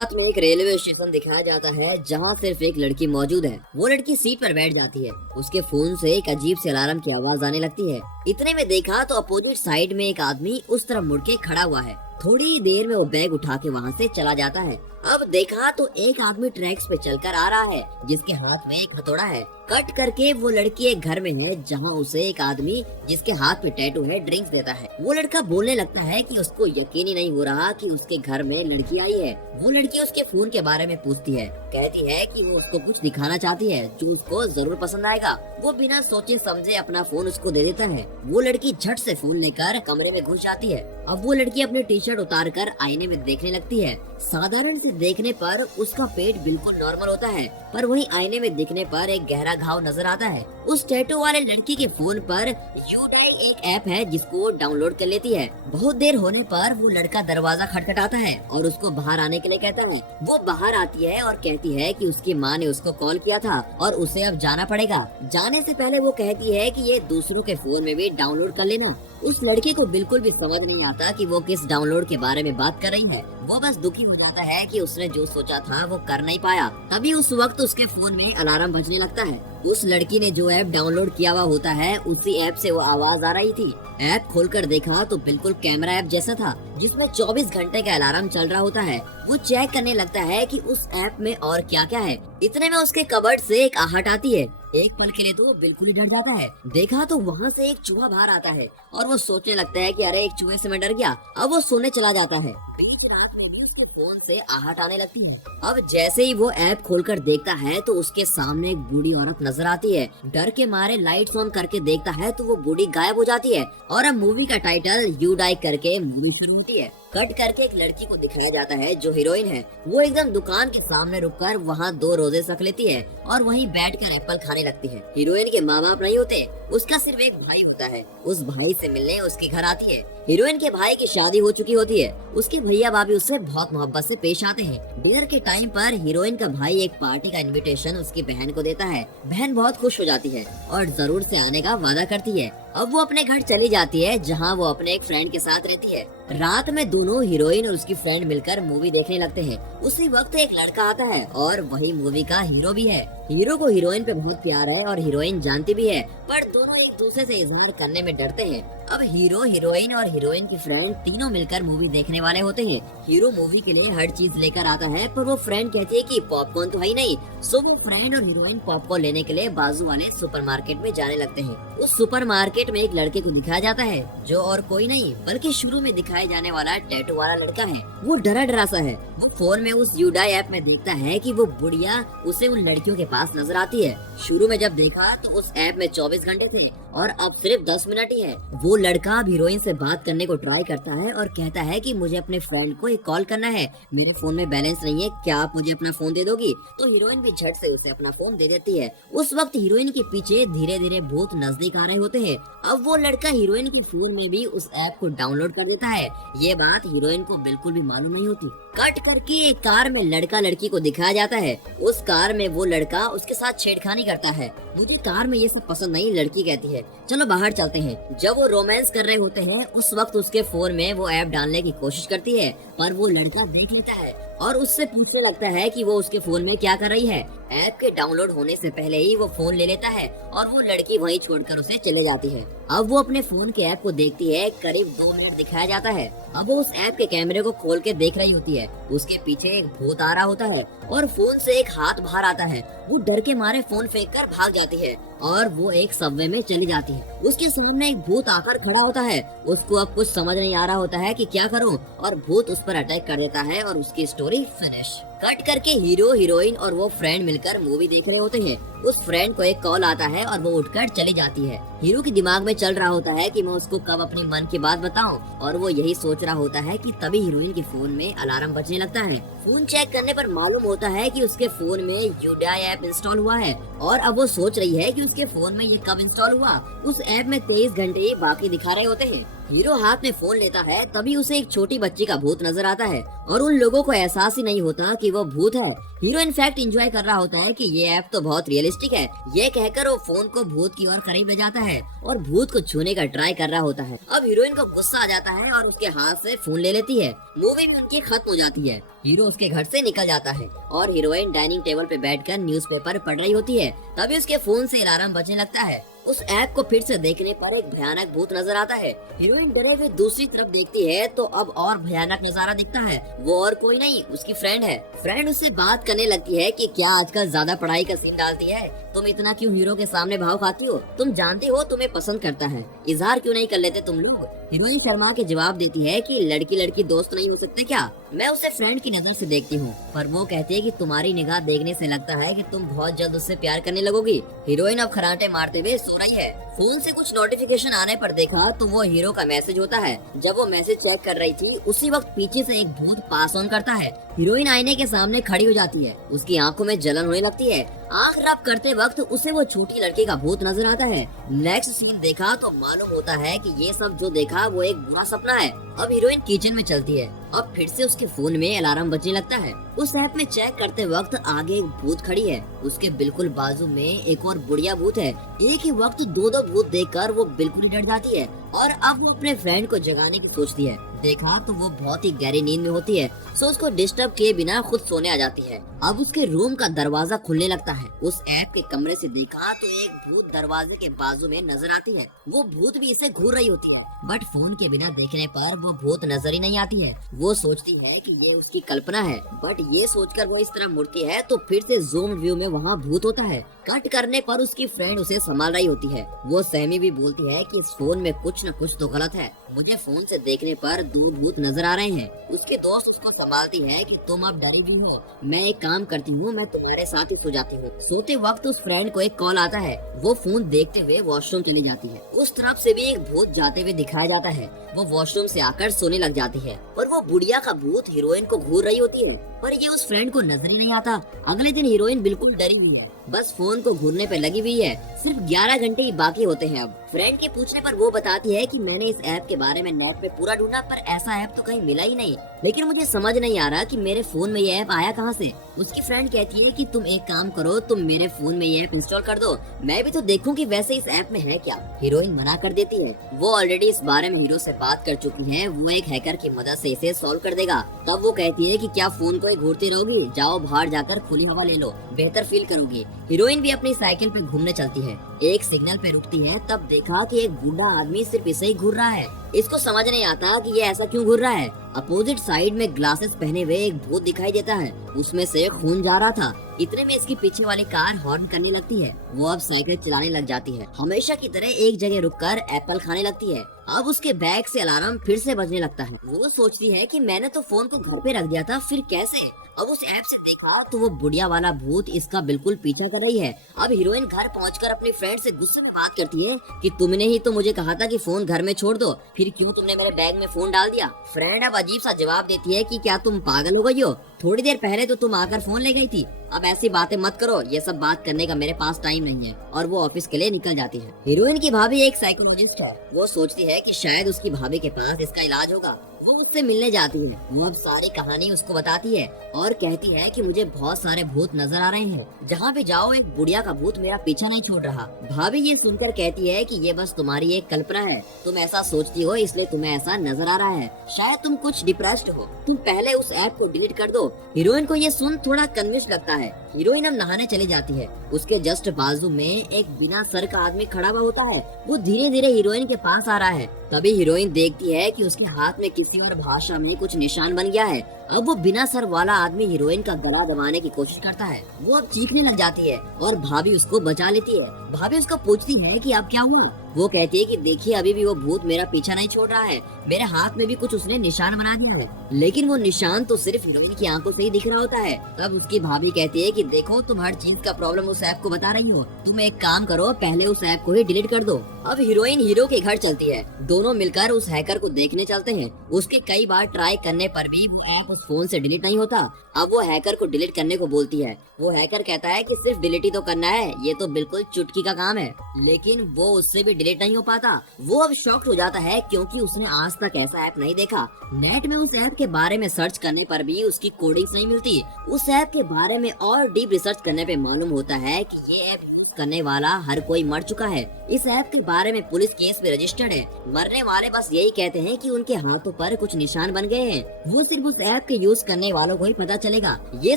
साथ में एक रेलवे स्टेशन दिखाया जाता है जहाँ सिर्फ एक लड़की मौजूद है। वो लड़की सीट पर बैठ जाती है। उसके फोन से एक अजीब से अलार्म की आवाज आने लगती है। इतने में देखा तो अपोजिट साइड में एक आदमी उस तरफ मुड़ के खड़ा हुआ है। थोड़ी ही देर में वो बैग उठा के वहाँ से चला जाता है। अब देखा तो एक आदमी ट्रैक्स पे चलकर आ रहा है जिसके हाथ में एक हथौड़ा है। कट करके वो लड़की एक घर में है जहाँ उसे एक आदमी जिसके हाथ में टैटू है ड्रिंक्स देता है। वो लड़का बोलने लगता है कि उसको यकीन ही नहीं हो रहा कि उसके घर में लड़की आई है। वो लड़की उसके फोन के बारे में पूछती है, कहती है कि वो उसको कुछ दिखाना चाहती है जो उसको जरूर पसंद आएगा। वो बिना सोचे समझे अपना फोन उसको दे देता है। वो लड़की झट से फोन लेकर कमरे में घुस जाती है। अब वो लड़की अपनी टी शर्ट उतार कर आईने में देखने लगती है। साधारण से देखने पर उसका पेट बिल्कुल नॉर्मल होता है, पर वहीं आईने में दिखने पर एक गहरा घाव नजर आता है। उस टैटू वाले लड़की के फोन पर यूडाई एक ऐप है जिसको वो डाउनलोड कर लेती है। बहुत देर होने पर वो लड़का दरवाजा खटखटाता है और उसको बाहर आने के लिए कहता है। वो बाहर आती है और कहती है कि उसकी माँ ने उसको कॉल किया था और उसे अब जाना पड़ेगा। जाने से पहले वो कहती है कि ये दूसरों के फोन में भी डाउनलोड कर लेना। उस लड़के को बिल्कुल भी समझ नहीं आता कि वो किस डाउनलोड के बारे में बात कर रही है। वो बस दुखी हो जाता है कि उसने जो सोचा था वो कर नहीं पाया। तभी उस वक्त उसके फोन में अलार्म बजने लगता है। उस लड़की ने जो ऐप डाउनलोड किया हुआ होता है उसी ऐप से वो आवाज आ रही थी। ऐप खोलकर देखा तो बिल्कुल कैमरा ऐप जैसा था जिसमें 24 घंटे का अलार्म चल रहा होता है। वो चेक करने लगता है कि उस ऐप में और क्या क्या है। इतने में उसके कबर्ड से एक आहट आती है। एक पल के लिए तो वो बिल्कुल ही डर जाता है। देखा तो वहाँ से एक चूहा बाहर आता है और वो सोचने लगता है कि अरे एक चूहे से मैं डर गया। अब वो सोने चला जाता है। बीच रात में भी उसके फोन से आहट आने लगती है। अब जैसे ही वो ऐप खोलकर देखता है तो उसके सामने एक बूढ़ी औरत नजर आती है। डर के मारे लाइट्स ऑन करके देखता है तो वो बूढ़ी गायब हो जाती है और अब मूवी का टाइटल यू डाई करके मूवी शुरू होती है। कट करके एक लड़की को दिखाया जाता है जो हीरोइन है। वो एकदम दुकान के सामने रुककर वहाँ 2 रोजे रख लेती है और वहीं बैठकर एप्पल खाने लगती है। हीरोइन के माँ बाप नहीं होते, उसका सिर्फ एक भाई होता है। उस भाई से मिलने उसके घर आती है। हीरोइन के भाई की शादी हो चुकी होती है। उसके भैया भाभी उससे बहुत मोहब्बत से पेश आते हैं। डिनर के टाइम पर हीरोइन का भाई एक पार्टी का इनविटेशन उसकी बहन को देता है। बहन बहुत खुश हो जाती है और जरूर से आने का वादा करती है। अब वो अपने घर चली जाती है जहाँ वो अपने एक फ्रेंड के साथ रहती है। रात में दोनों हीरोइन और उसकी फ्रेंड मिलकर मूवी देखने लगते हैं। उसी वक्त एक लड़का आता है और वही मूवी का हीरो भी है। हीरो को हीरोइन पे बहुत प्यार है और हीरोइन जानती भी है, पर दोनों एक दूसरे से इजहार करने में डरते हैं। अब हीरो, हीरोइन और हीरोइन की फ्रेंड तीनों मिलकर मूवी देखने वाले होते हैं। हीरो मूवी के लिए हर चीज लेकर आता है पर वो फ्रेंड कहती है कि पॉपकॉर्न तो है ही नहीं। सो वो फ्रेंड और हीरोइन पॉपकॉर्न लेने के लिए बाजू वाले सुपरमार्केट में जाने लगते हैं। उस सुपरमार्केट में एक लड़के को दिखाया जाता है जो और कोई नहीं बल्कि शुरू में दिखाए जाने वाला टैटू वाला लड़का है। वो डरा डरा सा है। वो फोन में उस यूडाई ऐप में देखता है कि वो बुढ़िया उसे उन लड़कियों के पास नजर आती है। शुरू में जब देखा तो उस ऐप में 24 घंटे थे और अब सिर्फ 10 मिनट ही है। वो लड़का अब हीरोइन से बात करने को ट्राई करता है और कहता है कि मुझे अपने फ्रेंड को एक कॉल करना है, मेरे फोन में बैलेंस नहीं है, क्या आप मुझे अपना फोन दे दोगी? तो हीरोइन भी झट से उसे अपना फोन दे देती है। उस वक्त हीरोइन के पीछे धीरे धीरे भूत नजदीक आ रहे होते हैं। अब वो लड़का हीरोइन के फोन में भी उस ऐप को डाउनलोड कर देता है। ये बात हीरोइन को बिल्कुल भी मालूम नहीं होती। कट करके एक कार में लड़का लड़की को दिखाया जाता है। उस कार में वो लड़का उसके साथ छेड़खानी करता है। मुझे कार में ये सब पसंद नहीं, लड़की कहती है चलो बाहर चलते हैं। जब वो रोमांस कर रहे होते हैं उस वक्त उसके फोन में वो ऐप डालने की कोशिश करती है पर वो लड़का देख लेता है और उससे पूछने लगता है कि वो उसके फोन में क्या कर रही है। ऐप के डाउनलोड होने से पहले ही वो फोन ले लेता है और वो लड़की वहीं छोड़कर उसे चले जाती है। अब वो अपने फोन के ऐप को देखती है। करीब 2 मिनट दिखाया जाता है। अब वो उस ऐप के कैमरे को खोल के देख रही होती है। उसके पीछे एक भूत आ रहा होता है और फोन से एक हाथ बाहर आता है। वो डर के मारे फोन फेंक कर भाग जाती है और वो एक सबवे में चली जाती है। उसके सामने एक भूत आकर खड़ा होता है। उसको अब कुछ समझ नहीं आ रहा होता है कि क्या करूं और भूत उस पर अटैक कर देता है और उसकी स्टोरी फिनिश। कट करके हीरो, हीरोइन और वो फ्रेंड मिलकर मूवी देख रहे होते हैं। उस फ्रेंड को एक कॉल आता है और वो उठकर चली जाती है। हीरो के दिमाग में चल रहा होता है कि मैं उसको कब अपनी मन की बात बताऊं और वो यही सोच रहा होता है कि तभी हीरोइन के फोन में अलार्म बजने लगता है। फोन चेक करने पर मालूम होता है कि उसके फोन में यूडाई ऐप इंस्टॉल हुआ है और अब वो सोच रही है कि उसके फोन में ये कब इंस्टॉल हुआ। उस ऐप में 23 घंटे ही बाकी दिखा रहे होते हैं। हीरो हाथ में फोन लेता है तभी उसे एक छोटी बच्ची का भूत नजर आता है और उन लोगों को एहसास ही नहीं होता कि वो भूत है। हीरो इनफैक्ट एंजॉय कर रहा होता है कि ये ऐप तो बहुत रियलिस्टिक है। ये कहकर वो फोन को भूत की ओर करीब ले जाता है और भूत को छूने का ट्राई कर रहा होता है। अब हीरोइन को गुस्सा आ जाता है और उसके हाथ से फोन ले लेती है। मूवी भी उनकी खत्म हो जाती है। हीरो उसके घर से निकल जाता है और हीरोइन डाइनिंग टेबल पे बैठकर न्यूज़पेपर पढ़ रही होती है। तभी उसके फोन से अलार्म बजने लगता है। उस ऐप को फिर से देखने पर एक भयानक भूत नजर आता है। हीरोइन डरे हुए दूसरी तरफ देखती है तो अब और भयानक नजारा दिखता है। वो और कोई नहीं, उसकी फ्रेंड है। फ्रेंड उससे बात करने लगती है कि क्या आजकल ज्यादा पढ़ाई का सीन डालती है, तुम इतना क्यों हीरो के सामने भाव खाती हो, तुम जानती हो तुम्हें पसंद करता है, इजहार क्यों नहीं कर लेते तुम लोग। हीरोइन शर्मा के जवाब देती है कि लड़की लड़की दोस्त नहीं हो सकते क्या। मैं उसे फ्रेंड की नजर से देखती हूँ, पर वो कहती है कि तुम्हारी निगाह देखने से लगता है कि तुम बहुत जल्द उससे प्यार करने लगोगी। हीरोइन अब खराटे मारते हुए सो रही है। फोन से कुछ नोटिफिकेशन आने पर देखा तो वो हीरो का मैसेज होता है। जब वो मैसेज चेक कर रही थी उसी वक्त पीछे से एक भूत पास ऑन करता है। हीरोइन आईने के सामने खड़ी हो जाती है। उसकी आंखों में जलन होने लगती है। आंख रब करते वक्त उसे वो छोटी लड़की का भूत नजर आता है। नेक्स्ट सीन देखा तो मालूम होता है कि ये सब जो देखा वो एक बुरा सपना है। अब हीरोइन किचन में चलती है। अब फिर से उसके फोन में अलार्म बजने लगता है। उस ऐप में चेक करते वक्त आगे एक भूत खड़ी है। उसके बिल्कुल बाजू में एक और बुढ़िया भूत है। एक ही वक्त दो दो भूत देखकर वो बिल्कुल ही डर जाती है और अब वो अपने फ्रेंड को जगाने की सोचती है। देखा तो वो बहुत ही गहरी नींद में होती है, सो उसको डिस्टर्ब किए बिना खुद सोने आ जाती है। अब उसके रूम का दरवाजा खुलने लगता है। उस ऐप के कमरे से देखा तो एक भूत दरवाजे के बाजू में नजर आती है। वो भूत भी इसे घूर रही होती है, बट फोन के बिना देखने पर वो भूत नजर ही नहीं आती है। वो सोचती है कि ये उसकी कल्पना है, बट ये सोचकर वो इस तरह मुड़ती है तो फिर से जूम व्यू में वहाँ भूत होता है। कट करने पर उसकी फ्रेंड उसे संभाल रही होती है। वो सहमी भी बोलती है कि इस फोन में कुछ न कुछ तो गलत है, मुझे फोन से देखने पर दो भूत नजर आ रहे हैं। उसके दोस्त उसको संभालती है कि तुम अब डरी भी हो, मैं एक काम करती हूँ, मैं तुम्हारे साथ ही सो जाती हूँ। सोते वक्त उस फ्रेंड को एक कॉल आता है। वो फोन देखते हुए वॉशरूम चली जाती है। उस तरफ से भी एक भूत जाते हुए दिखाया जाता है। वो वॉशरूम से आकर सोने लग जाती है और वो बुढ़िया का भूत हीरोइन को घूर रही होती है, पर ये उस फ्रेंड को नजर ही नहीं आता। अगले दिन हीरोइन बिल्कुल डरी हुई है, बस फोन को घूरने पे लगी हुई है। सिर्फ 11 घंटे ही बाकी होते हैं। अब फ्रेंड के पूछने पर वो बताती है कि मैंने इस ऐप के बारे में नेट पे पूरा ढूंढा, पर ऐसा ऐप तो कहीं मिला ही नहीं, लेकिन मुझे समझ नहीं आ रहा कि मेरे फोन में ये ऐप आया कहाँ से। उसकी फ्रेंड कहती है कि तुम एक काम करो, तुम मेरे फोन में ये ऐप इंस्टॉल कर दो, मैं भी तो देखूं कि वैसे इस ऐप में है क्या। हीरोइन मना कर देती है। वो ऑलरेडी इस बारे में हीरो से बात कर चुकी है, वो एक हैकर की मदद से इसे सॉल्व कर देगा। तब वो कहती है कि क्या फोन को ही घूरती रहोगी, जाओ बाहर जाकर खुली हवा ले लो, बेहतर फील करोगी। हीरोइन भी अपनी साइकिल पे घूमने चलती है। एक सिग्नल पे रुकती है, तब देखा कि एक बूढ़ा आदमी सिर्फ इसे ही घूर रहा है। इसको समझ नहीं आता कि ये ऐसा क्यों घूर रहा है। अपोजिट साइड में ग्लासेस पहने हुए एक भूत दिखाई देता है, उसमें से खून जा रहा था। इतने में इसकी पीछे वाली कार हॉर्न करने लगती है। वो अब साइकिल चलाने लग जाती है। हमेशा की तरह एक जगह रुककर एप्पल खाने लगती है। अब उसके बैग से अलार्म फिर से बजने लगता है। वो सोचती है कि मैंने तो फोन को घर पे रख दिया था, फिर कैसे। अब उस ऐप से देखा तो वो बुढ़िया वाला भूत इसका बिल्कुल पीछा कर रही है। अब हीरोइन घर पहुंचकर अपनी फ्रेंड से गुस्से में बात करती है कि तुमने ही तो मुझे कहा था कि फोन घर में छोड़ दो, फिर क्यों तुमने मेरे बैग में फोन डाल दिया। फ्रेंड अब अजीब सा जवाब देती है कि क्या तुम पागल हो गई हो, थोड़ी देर पहले तो तुम आकर फोन ले गई थी, अब ऐसी बातें मत करो, ये सब बात करने का मेरे पास टाइम नहीं है। और वो ऑफिस के लिए निकल जाती है। हीरोइन की भाभी एक साइकोलॉजिस्ट है। वो सोचती है कि शायद उसकी भाभी के पास इसका इलाज होगा। वो उससे मिलने जाती है। वो अब सारी कहानी उसको बताती है और कहती है कि मुझे बहुत सारे भूत नजर आ रहे हैं, जहाँ भी जाओ एक बुढ़िया का भूत मेरा पीछा नहीं छोड़ रहा। भाभी ये सुनकर कहती है कि ये बस तुम्हारी एक कल्पना है, तुम ऐसा सोचती हो इसलिए तुम्हें ऐसा नजर आ रहा है, शायद तुम कुछ डिप्रेस्ड हो, तुम पहले उस ऐप को डिलीट कर दो। हीरोइन को ये सुन थोड़ा कन्विंस लगता है। हीरोइन अब नहाने चली जाती है। उसके जस्ट बाजू में एक बिना सर का आदमी खड़ा हुआ होता है। वो धीरे धीरे हीरोइन के पास आ रहा है। तभी हीरोइन देखती है कि उसके हाथ में किसी और भाषा में कुछ निशान बन गया है। अब वो बिना सर वाला आदमी हीरोइन का गला दबाने की कोशिश करता है। वो अब चीखने लग जाती है और भाभी उसको बचा लेती है। भाभी उसको पूछती है कि अब क्या हुआ। वो कहती है कि देखिए अभी भी वो भूत मेरा पीछा नहीं छोड़ रहा है, मेरे हाथ में भी कुछ उसने निशान बना दिया है, लेकिन वो निशान तो सिर्फ हीरोइन की आंखों से ही दिख रहा होता है। तब उसकी भाभी कहती है कि देखो तुम हर चीज का प्रॉब्लम उस ऐप को बता रही हो, तुम एक काम करो पहले उस ऐप को ही डिलीट कर दो। अब हीरोइन हीरो के घर चलती है। दोनों मिलकर उस हैकर को देखने चलते हैं। उसके कई बार ट्राई करने पर भी वो ऐप उस फोन से डिलीट नहीं होता। अब वो हैकर को डिलीट करने को बोलती है। वो हैकर कहता है कि सिर्फ डिलीट ही तो करना है, ये तो बिल्कुल चुटकी का काम है, लेकिन वो उससे भी डिलीट नहीं हो पाता। वो अब शॉक्ड हो जाता है क्योंकि उसने आज तक ऐसा ऐप नहीं देखा। नेट में उस ऐप के बारे में सर्च करने पर भी उसकी कोडिंग्स नहीं मिलती। उस ऐप के बारे में और डीप रिसर्च करने पे मालूम होता है कि ये ऐप करने वाला हर कोई मर चुका है। इस ऐप के बारे में पुलिस केस भी रजिस्टर्ड है। मरने वाले बस यही कहते हैं कि उनके हाथों पर कुछ निशान बन गए हैं। वो सिर्फ उस ऐप के यूज करने वालों को ही पता चलेगा। ये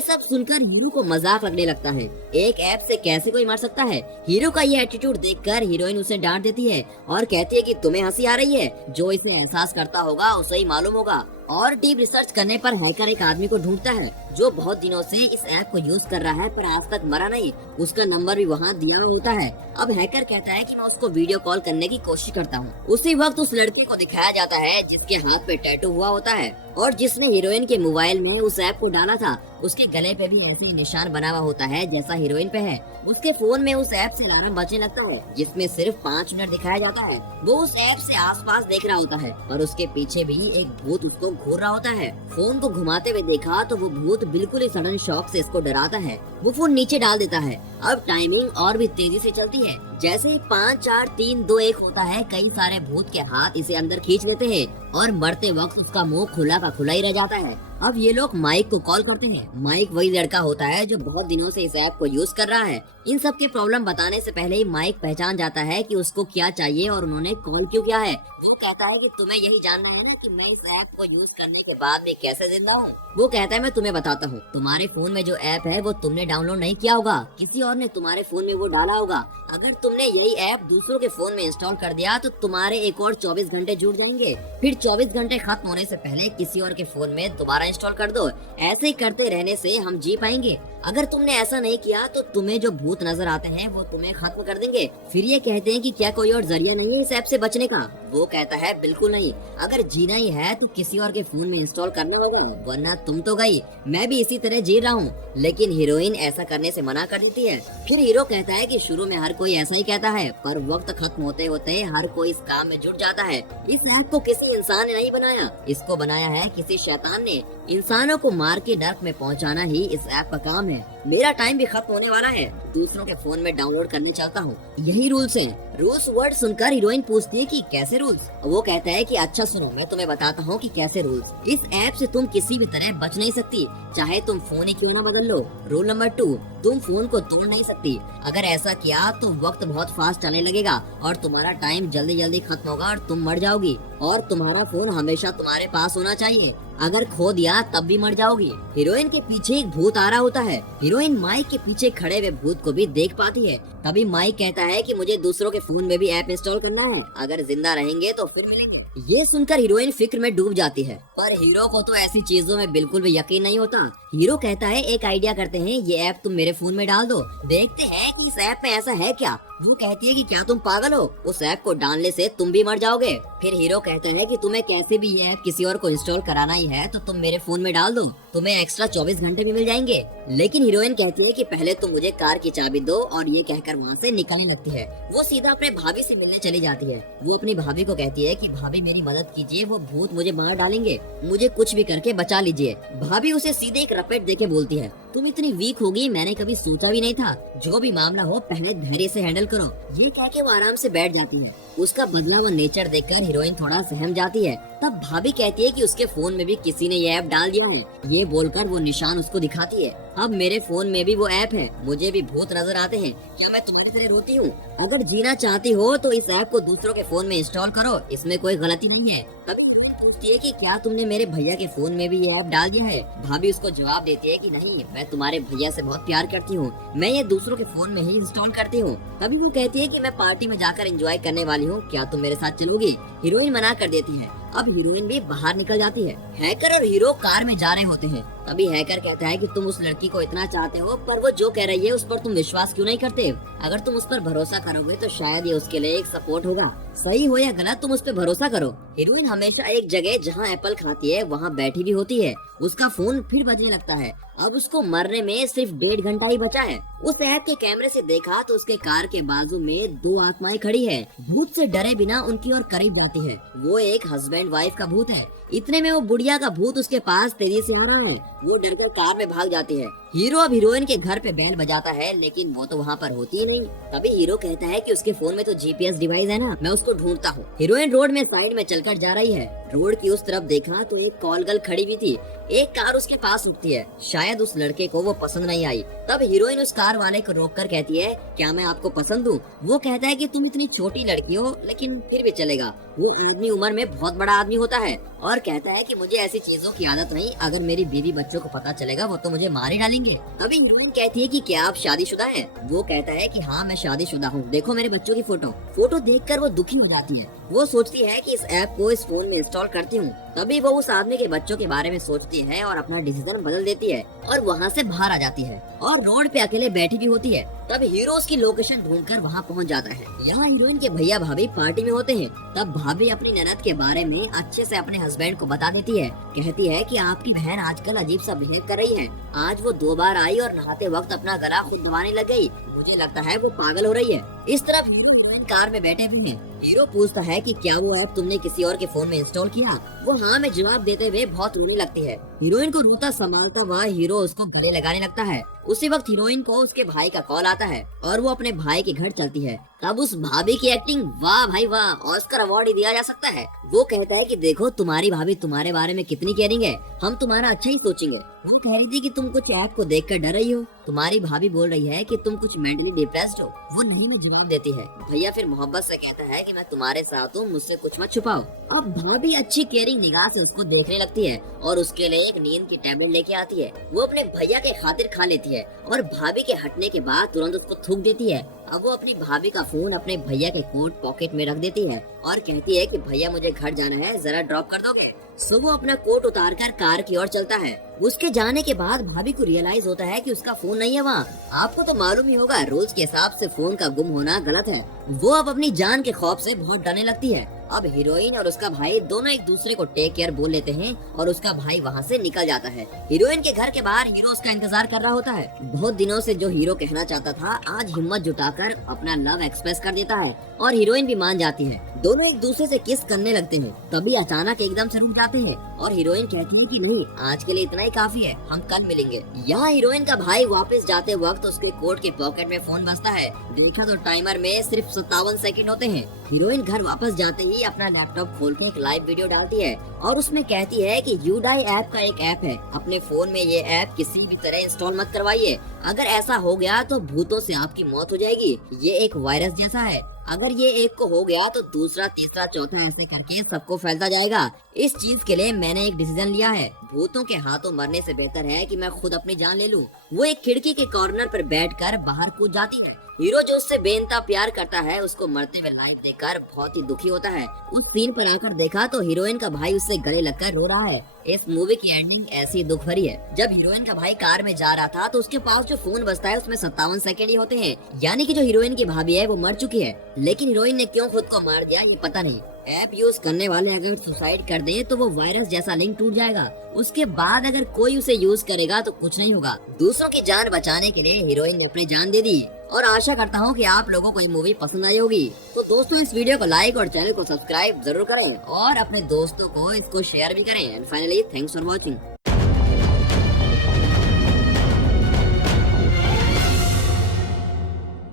सब सुनकर हीरो को मजाक लगने लगता है। एक ऐप से कैसे कोई मर सकता है। हीरो का ये एटीट्यूड देखकर हीरोइन उसे डांट देती है और कहती है कि तुम्हें हंसी आ रही है। जो इसे एहसास करता होगा उसे ही मालूम होगा। और डीप रिसर्च करने पर हैकर एक आदमी को ढूंढता है जो बहुत दिनों से इस ऐप को यूज कर रहा है पर आज तक मरा नहीं। उसका नंबर भी वहाँ दिया होता है। अब हैकर कहता है कि मैं उसको वीडियो कॉल करने की कोशिश करता हूँ। उसी वक्त उस लड़के को दिखाया जाता है जिसके हाथ पे टैटू हुआ होता है और जिसने हीरोइन के मोबाइल में उस ऐप को डाला था। उसके गले पे भी ऐसे ही निशान बना हुआ होता है जैसा हीरोइन पे है। उसके फोन में उस ऐप से अलार्म बजने लगता है जिसमें सिर्फ 5 मिनट दिखाया जाता है। वो उस ऐप से आसपास देख रहा होता है और उसके पीछे भी एक भूत उसको घूर रहा होता है। फोन को घुमाते हुए देखा तो वो भूत बिल्कुल ही सडन शॉक से इसको डराता है। वो फोन नीचे डाल देता है। अब टाइमिंग और भी तेजी से चलती है। जैसे ही 5 4 3 2 1 होता है, कई सारे भूत के हाथ इसे अंदर खींच लेते हैं और मरते वक्त उसका मुंह खुला का खुला ही रह जाता है। अब ये लोग माइक को कॉल करते हैं। माइक वही लड़का होता है जो बहुत दिनों से इस ऐप को यूज कर रहा है। इन सब के प्रॉब्लम बताने से पहले ही माइक पहचान जाता है कि उसको क्या चाहिए और उन्होंने कॉल क्यों किया है। वो कहता है कि तुम्हें यही जानना है ना कि मैं इस ऐप को यूज करने के बाद में कैसे जिंदा हूँ। वो कहता है मैं तुम्हें बताता हूँ। तुम्हारे फोन में जो ऐप है वो तुमने डाउनलोड नहीं किया होगा, किसी और ने तुम्हारे फोन में वो डाला होगा। अगर तुमने यही ऐप दूसरों के फोन में इंस्टॉल कर दिया तो तुम्हारे एक और 24 घंटे जुड़ जाएंगे। फिर 24 घंटे खत्म होने से पहले किसी और के फोन में दोबारा इंस्टॉल कर दो। ऐसे ही करते रहने से हम जी पाएंगे। अगर तुमने ऐसा नहीं किया तो तुम्हें जो भूत नजर आते हैं वो तुम्हें खत्म कर देंगे। फिर ये कहते हैं कि क्या कोई और जरिया नहीं है इस ऐप से बचने का। वो कहता है बिल्कुल नहीं। अगर जीना ही है तो किसी और के फोन में इंस्टॉल करना होगा, वरना तुम तो गई। मैं भी इसी तरह जी रहा हूँ। लेकिन हीरोइन ऐसा करने से मना कर देती है। फिर हीरो कहता है कि शुरू में हर कोई ऐसा ही कहता है पर वक्त खत्म होते होते हर कोई इस काम में जुट जाता है। इस ऐप को किसी इंसान ने नहीं बनाया, इसको बनाया है किसी शैतान ने। इंसानों को मार के नर्क में पहुंचाना ही इस ऐप का काम है। मेरा टाइम भी खत्म होने वाला है, दूसरों के फोन में डाउनलोड करने चलता हूँ। यही रूल्स हैं। रूल्स वर्ड सुनकर हीरोइन पूछती है कि कैसे रूल्स। वो कहता है कि अच्छा सुनो, मैं तुम्हें बताता हूँ कि कैसे रूल्स। इस ऐप से तुम किसी भी तरह बच नहीं सकती, चाहे तुम फोन ही क्यों ना बदल लो। रूल नंबर 2, तुम फोन को तोड़ नहीं सकती। अगर ऐसा किया तो वक्त बहुत फास्ट चलने लगेगा और तुम्हारा टाइम जल्दी जल्दी खत्म होगा और तुम मर जाओगी। और तुम्हारा फोन हमेशा तुम्हारे पास होना चाहिए, अगर खो दिया तब भी मर जाओगी। हीरोइन के पीछे एक भूत आ रहा होता है। हीरोइन माइक के पीछे खड़े हुए भूत को भी देख पाती है। तभी माइक कहता है कि मुझे दूसरों के फोन में भी ऐप इंस्टॉल करना है, अगर जिंदा रहेंगे तो फिर मिलेंगे। ये सुनकर हीरोइन फिक्र में डूब जाती है, पर हीरो को तो ऐसी चीजों में बिल्कुल भी यकीन नहीं होता। हीरो कहता है एक आइडिया करते हैं, ये ऐप तुम मेरे फोन में डाल दो, देखते हैं कि इस ऐप में ऐसा है क्या। वो कहती है कि क्या तुम पागल हो, उस ऐप को डालने से तुम भी मर जाओगे। फिर हीरो कहता है कि तुम्हें कैसे भी ये ऐप किसी और को इंस्टॉल कराना ही है तो तुम मेरे फोन में डाल दो, तुम्हें एक्स्ट्रा 24 घंटे भी मिल जाएंगे। लेकिन हीरोइन कहती है कि पहले तुम मुझे कार की चाबी दो, और ये कहकर वहाँ से निकलने लगती है। वो सीधा अपने भाभी से मिलने चली जाती है। वो अपनी भाभी को कहती है कि भाभी मेरी मदद कीजिए, वो भूत मुझे मार डालेंगे, मुझे कुछ भी करके बचा लीजिए। भाभी उसे सीधे एक रपेट देके बोलती है तुम इतनी वीक होगी मैंने कभी सोचा भी नहीं था, जो भी मामला हो पहले धैर्य से हैंडल करो। ये कह के वो आराम से बैठ जाती है। उसका बदला हुआ नेचर देखकर हीरोइन थोड़ा सहम जाती है। तब भाभी कहती है कि उसके फोन में भी किसी ने ये ऐप डाल दिया है। ये बोलकर वो निशान उसको दिखाती है। अब मेरे फोन में भी वो ऐप है, मुझे भी भूत नजर आते हैं, क्या मैं तुम्हारी तरह रोती हूँ? अगर जीना चाहती हो तो इस ऐप को दूसरों के फोन में इंस्टॉल करो, इसमें कोई गलती नहीं है। तभी पूछती है कि क्या तुमने मेरे भैया के फोन में भी ये ऐप डाल दिया है? भाभी उसको जवाब देती है कि नहीं, मैं तुम्हारे भैया से बहुत प्यार करती हूँ, मैं ये दूसरों के फोन में ही इंस्टॉल करती हूँ। तभी वो कहती है कि मैं पार्टी में जाकर एंजॉय करने वाली हूँ, क्या तुम मेरे साथ चलोगी? हीरोइन मना कर देती है। अब हीरोइन भी बाहर निकल जाती है। हैकर और हीरो कार में जा रहे होते हैं। तभी हैकर कहता है कि तुम उस लड़की को इतना चाहते हो, पर वो जो कह रही है उस पर तुम विश्वास क्यों नहीं करते? अगर तुम उस पर भरोसा करोगे तो शायद ये उसके लिए एक सपोर्ट होगा। सही हो या गलत, तुम उस पर भरोसा करो। हीरोइन हमेशा एक जगह जहाँ एप्पल खाती है वहाँ बैठी भी होती है। उसका फोन फिर बजने लगता है। अब उसको मरने में सिर्फ 1.5 घंटा ही बचा है। उस ऐप के कैमरे से देखा तो उसके कार के बाजू में 2 आत्माएं खड़ी है। भूत से डरे बिना उनकी ओर करीब जाती है। वो एक हस्बैंड वाइफ का भूत है। इतने में वो बुढ़िया का भूत उसके पास तेजी से आ रहा है। वो डरकर कार में भाग जाती है। हीरो अब हीरोइन के घर पे बेल बजाता है, लेकिन वो तो वहाँ पर होती ही नहीं। तभी हीरो कहता है कि उसके फोन में तो जीपीएस डिवाइस है ना, मैं उसको ढूंढता हूँ। हीरोइन रोड में साइड में चलकर जा रही है। रोड की उस तरफ देखा तो एक कॉल गर्ल खड़ी हुई थी। एक कार उसके पास रुकती है, शायद उस लड़के को वो पसंद नहीं आई। तब हीरोइन उस कार वाले को रोककर कहती है, क्या मैं आपको पसंद हूँ? वो कहता है कि तुम इतनी छोटी लड़की हो, लेकिन फिर भी चलेगा। वो आदमी उम्र में बहुत बड़ा आदमी होता है और कहता है कि मुझे ऐसी चीजों की आदत नहीं, अगर मेरी बीवी बच्चों को पता चलेगा वो तो मुझे मार ही डालेंगे। तभी हीरोइन कहती है कि क्या आप शादीशुदा हैं? वो कहता है कि हाँ मैं शादीशुदा हूँ, देखो मेरे बच्चों की फोटो देखकर वो दुखी हो जाती है। वो सोचती है कि इस ऐप को इस फोन में इंस्टॉल करती हूँ। तभी वो उस आदमी के बच्चों के बारे में सोचती है और अपना डिसीजन बदल देती है और वहाँ से बाहर आ जाती है और रोड पे अकेले बैठी भी होती है। तब हीरो उसकी लोकेशन ढूंढकर वहाँ पहुँच जाता है। यहाँ हीरोइन के भैया भाभी पार्टी में होते हैं। तब भाभी अपनी ननद के बारे में अच्छे से अपने हस्बैंड को बता देती है। कहती है कि आपकी बहन आजकल अजीब सा बिहेव कर रही है। आज वो 2 बार आई और नहाते वक्त अपना गला खुद दबाने लग गई। मुझे लगता है वो पागल हो रही है। इस तरफ हीरोइन कार में बैठे भी हैं। हीरो पूछता है कि क्या वो ऐप तुमने किसी और के फोन में इंस्टॉल किया? वो हाँ में जवाब देते हुए बहुत रोने लगती है। हीरोइन को रोता संभालता हुआ हीरो उसको गले लगाने लगता है। उसी वक्त हीरोइन को उसके भाई का कॉल आता है और वो अपने भाई के घर चलती है। तब उस भाभी की एक्टिंग, वाह भाई वाह, ऑस्कर अवार्ड ही दिया जा सकता है। वो कहता है कि देखो तुम्हारी भाभी तुम्हारे बारे में कितनी केयरिंग है, हम तुम्हारा अच्छा ही सोचेंगे। वो कह रही थी कि तुम कुछ ऐप को देखकर डर रही हो। तुम्हारी भाभी बोल रही है कि तुम कुछ मेंटली डिप्रेस्ड हो। वो नहीं में जवाब देती है। भैया फिर मोहब्बत से कहता है कि मैं तुम्हारे साथ हूँ, मुझसे कुछ मत छुपाओ। अब भाभी अच्छी केयरिंग निगाह से उसको देखने लगती है और उसके लिए एक नींद की टेबलेट लेके आती है। वो अपने भैया के खातिर खा लेती है और भाभी के हटने के बाद तुरंत उसको थूक देती है। अब वो अपनी भाभी का फोन अपने भैया के कोट पॉकेट में रख देती है और कहती है कि भैया मुझे घर जाना है, जरा ड्रॉप कर दोगे? सो वो अपना कोट उतारकर कार की ओर चलता है। उसके जाने के बाद भाभी को रियलाइज होता है कि उसका फोन नहीं है वहाँ। आपको तो मालूम ही होगा, रूल्स के हिसाब से फोन का गुम होना गलत है। वो अब अपनी जान के खौफ से बहुत डरने लगती है। अब हीरोइन और उसका भाई दोनों एक दूसरे को टेक केयर बोल लेते हैं और उसका भाई वहाँ से निकल जाता है। हीरोइन के घर के बाहर हीरो उसका इंतजार कर रहा होता है। बहुत दिनों से जो हीरो कहना चाहता था, आज हिम्मत जुटाकर अपना लव एक्सप्रेस कर देता है और हीरोइन भी मान जाती है। दोनों एक दूसरे से किस करने लगते हैं। तभी अचानक एकदम से रुक जाते हैं और हीरोइन कहती है कि नहीं, आज के लिए इतना ही काफी है, हम कल मिलेंगे। यहाँ हीरोइन का भाई वापस जाते वक्त उसके कोट के पॉकेट में फोन बजता है। देखा तो टाइमर में सिर्फ 57 सेकंड होते हैं। हीरोइन घर वापस जाते ही अपना लैपटॉप खोल के एक लाइव वीडियो डालती है और उसमें कहती है कि यूडाई ऐप का एक ऐप है, अपने फोन में ये ऐप किसी भी तरह इंस्टॉल मत करवाइए। अगर ऐसा हो गया तो भूतों से आपकी मौत हो जाएगी। ये एक वायरस जैसा है, अगर ये एक को हो गया तो दूसरा, तीसरा, चौथा ऐसे करके सबको फैलता जाएगा। इस चीज के लिए मैंने एक डिसीजन लिया है, भूतों के हाथों मरने से बेहतर है कि मैं खुद अपनी जान ले लूं। वो एक खिड़की के कॉर्नर पर बैठकर बाहर कूद जाती है। हीरो जो उससे बेइंतहा प्यार करता है उसको मरते हुए लाइव देखकर बहुत ही दुखी होता है। उस सीन पर आकर देखा तो हीरोइन का भाई उससे गले लगकर रो रहा है। इस मूवी की एंडिंग ऐसी दुख भरी है। जब हीरोइन का भाई कार में जा रहा था तो उसके पास जो फोन बजता है उसमें 57 सेकंड ही होते हैं, यानी कि जो हीरोइन की भाभी है वो मर चुकी है। लेकिन हीरोइन ने क्यों खुद को मार दिया ये पता नहीं। ऐप यूज करने वाले अगर सुसाइड कर दें तो वो वायरस जैसा लिंक टूट जाएगा। उसके बाद अगर कोई उसे यूज करेगा तो कुछ नहीं होगा। दूसरों की जान बचाने के लिए हीरोइन ने अपनी जान दे दी और आशा करता हूँ कि आप लोगों को ये मूवी पसंद आई होगी। तो दोस्तों इस वीडियो को लाइक और चैनल को सब्सक्राइब जरूर करें और अपने दोस्तों को इसको शेयर भी करें। And finally thanks for watching.